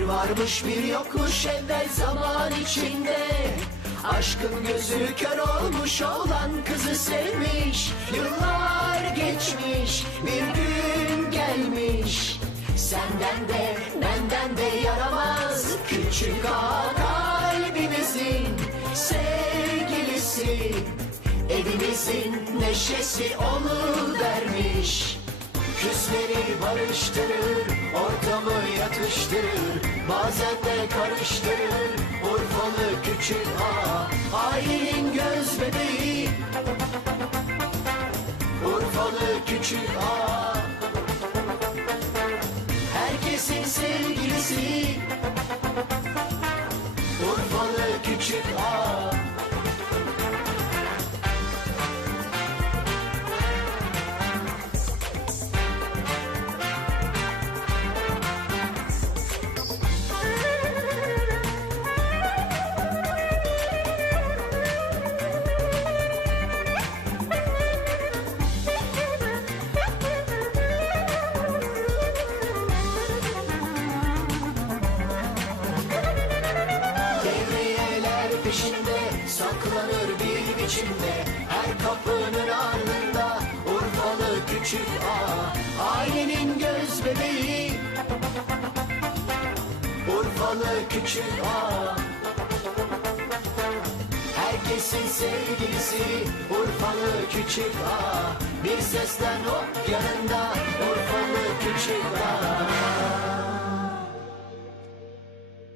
Varmış bir yokmuş evvel zaman içinde. Aşkın gözü kör olmuş olan kızı sevmiş. Yıllar geçmiş bir gün gelmiş. Senden de benden de yaramaz Küçük ağa kalbimizin sevgilisi. Evimizin neşesi onu vermiş Küsleri barıştırır, ortamı yatıştırır Bazen de karıştırır, Urfalı küçük ağa Ailenin göz bebeği. Urfalı küçük ağa Herkesin sevgilisi. Urfalı küçük ağa peşinde saklanır bir biçimde. Her kapının ardında Urfalı küçük ağa Ailenin göz bebeği. Urfalı küçük ağa Herkesin sevgilisi Urfalı küçük ağa Bir seslen hop yanında Urfalı küçük ağa